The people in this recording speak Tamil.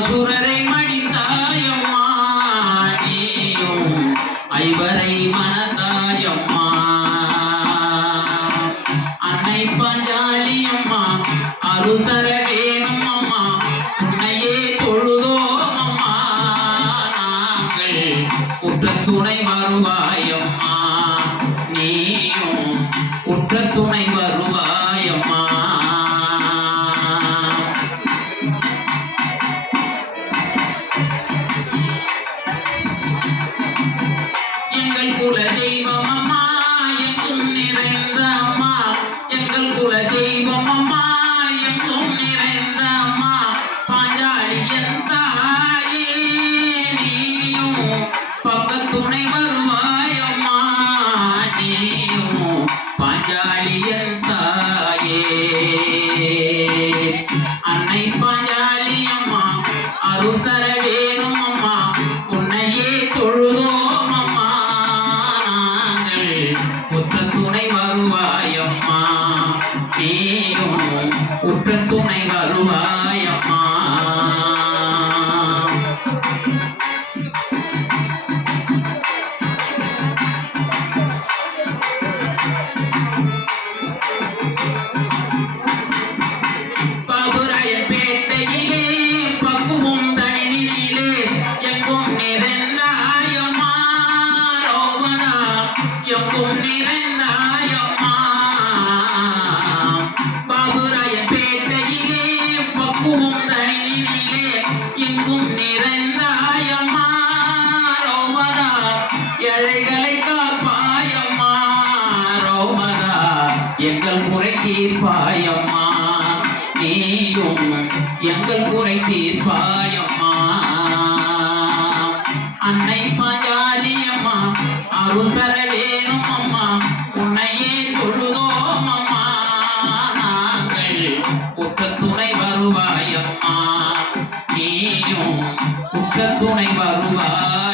அசுரரை மடித்தாயம்மா நீயும் ஐவரை மனதாயம்மா அன்னை பஞ்சாலியம்மா அருள் தர வேணும் அம்மா உன்னையே தொழுதோம் அம்மா நாங்கள் உற்ற துணை வருவாயம்மா நீயும் உற்ற துணை வருவாயம்மா எங்கள் குல தெய்வம் அம்மா எங்கும் நிறைந்த அம்மா எங்கள் குல தெய்வம் அம்மா எங்கும் நிறைந்த அம்மா பாஞ்சாலியன் தாயே நீயும் பக்கத்துணை வருவாயம்மா நீயும் பாஞ்சாலியன் தாயே அன்னை பாஞ்சாலியம்மா அருள் தர வேணும் அம்மா உன்னையே தொழுதோம் அம்மா நாங்கள் உற்ற துணை வருவாயம்மா நீயும் உற்ற துணை வருவாயம்மா பேட்டையிலே பக்குவம் தனியிலே எங்கும் நிறைந்தாயம்மா ரோமனா எங்கும் நிறைந்தாயம்மா பாபுராய பேட்டையிலே பக்குவம் தனியிலே எங்கும் நிறைந்தாயம்மா ரோமனா ஏழைகளை காப்பாயம்மா ரோமனா எங்கள் முறை தீர்ப்பாயம்மா நீயும் எங்கள் குறை தீர்ப்பாயம்மா அன்னை பாஞ்சாலியம்மா அருள் தர வேணும் அம்மா உன்னையே தொழுதோம் அம்மா நாங்கள் உற்ற துணை வருவாயம்மா நீயும் உற்ற துணை வருவாய்